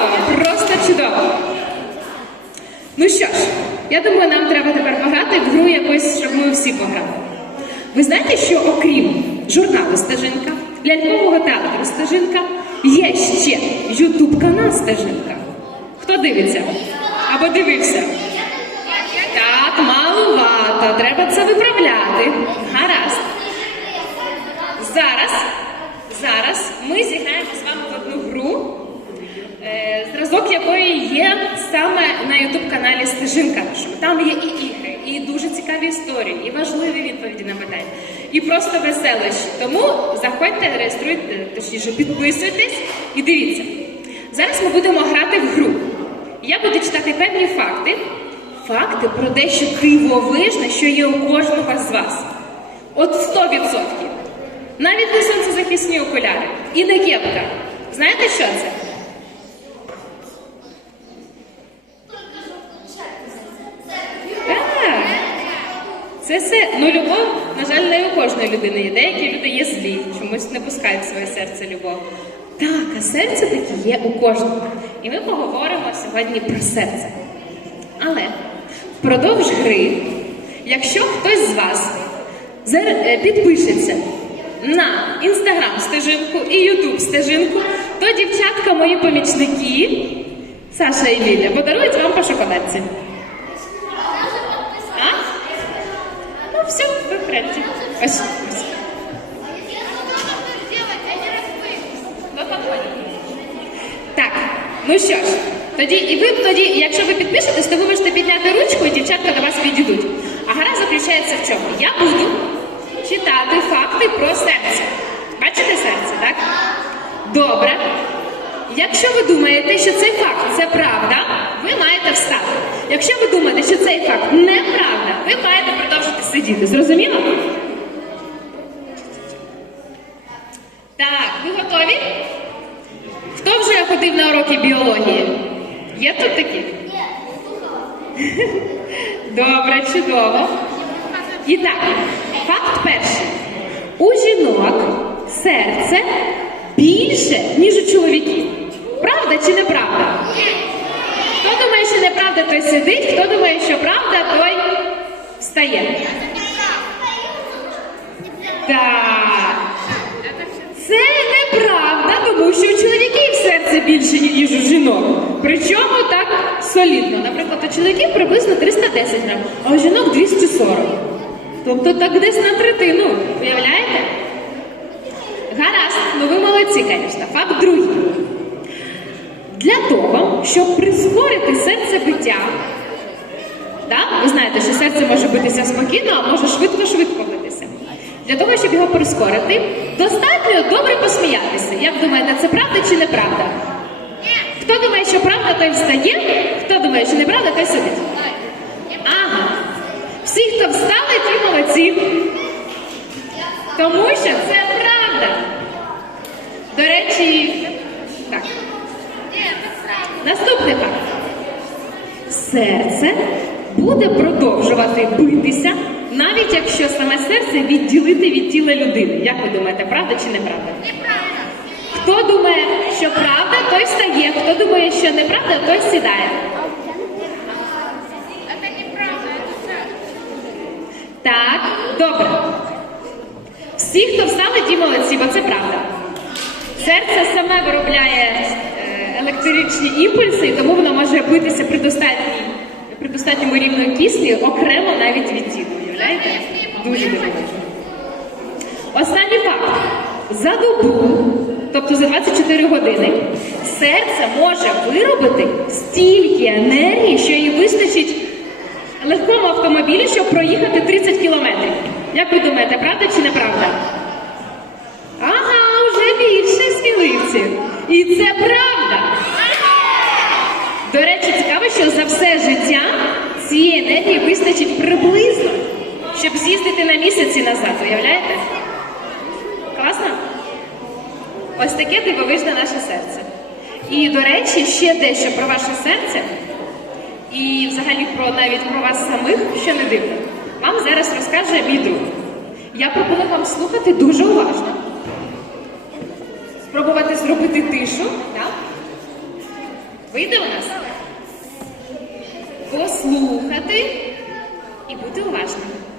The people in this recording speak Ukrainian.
Чудово, просто чудово. Ну що ж, я думаю, нам треба тепер пограти в гру якось, щоб ми всі пограли. Ви знаєте, що окрім журналу Стежинка, лялькового театру Стежинка є ще ютуб канал Стежинка. Хто дивиться? Або дивився? Так, малувато, треба це виправляти. Гаразд. Зараз, зараз ми зіграємо з вами зразок якої є саме на Ютуб-каналі Стежинка. Там є і ігри, і дуже цікаві історії, і важливі відповіді на питання, і просто веселощі. Тому заходьте, реєструйте, точніше, підписуйтесь і дивіться. Зараз ми будемо грати в гру. Я буду читати певні факти, факти про дещо дивовижне, що є у кожного з вас. От 100%. Навіть не сонцезахисні окуляри і не кепка. Знаєте, що це? Так. Це все. Ну, любов, на жаль, не у кожної людини є. Деякі люди є злі, чомусь не пускають в своє серце любов. Так, а серце таке є у кожного. І ми поговоримо сьогодні про серце. Але впродовж гри, якщо хтось з вас е, підпишеться на інстаграм стежинку і ютуб стежинку, то дівчатка, мої помічники, Саша і Ліля, подарують вам по шоколадці. А? Ну, все, ви в порядку. Ось, ось. До подходу. Так, ну що ж, тоді і ви тоді, якщо ви підпишетесь, то ви можете підняти ручку і дівчатка до вас підійдуть. А гра заключається в чому? Я буду читати факти про серце. Бачите серце, так? Добре. Якщо ви думаєте, що цей факт це правда, ви маєте встати. Якщо ви думаєте, що цей факт неправда, ви маєте продовжити сидіти. Зрозуміло? Так, ви готові? Хто вже ходив на уроки біології? Є тут такі? Добре, чудово. І так, факт перший. У жінок серце більше, ніж у чоловіків. Чи неправда? Хто думає, що неправда, той сидить, хто думає, що правда, той встає. Так. Це неправда, тому що у чоловіків серце більше, ніж у жінок. Причому так солідно. Наприклад, у чоловіків приблизно 310 грам, а у жінок 240. Тобто так десь на третину. Уявляєте? Гаразд, ну ви молодці, звісно. Факт другий. Щоб прискорити серцебиття, так? ви знаєте, що серце може битися спокійно, а може швидко-швидко битися. Для того, щоб його прискорити, достатньо добре посміятися. Як думаєте, це правда чи неправда? Хто думає, що правда, той встає, хто думає, що неправда, той сидить. Ага. Всі, хто встали, ті молодці. Тому що це правда. До речі, так. Наступний факт. Серце буде продовжувати битися, навіть якщо саме серце відділити від тіла людини. Як ви думаєте, правда чи неправда? Хто думає, що правда, той встає. Хто думає, що неправда, той сідає. Так, добре. Всі, хто встали, ті молодці, бо це правда. Серце саме виробляє електричні імпульси, і тому воно може битися при достатньому рівню кисню окремо навіть від тіла. Уявляєте? Дуже дивовижно. Останній факт. За добу, тобто за 24 години, серце може виробити стільки енергії, що їй вистачить легкому автомобілі, щоб проїхати 30 кілометрів. Як ви думаєте, правда чи неправда? Ага, вже більше сміливців. І це правда. До речі, цікаво, що за все життя цієї енергії вистачить приблизно, щоб з'їздити на місяць і назад. Уявляєте? Класно? Ось таке дивовижне наше серце. І, до речі, ще дещо про ваше серце. І взагалі про навіть про вас самих, що не дивно. Вам зараз розкаже мій друг. Я пропоную вам слухати дуже уважно. Спробувати зробити тишу. Так? Вийде у нас? слухати і бути уважним.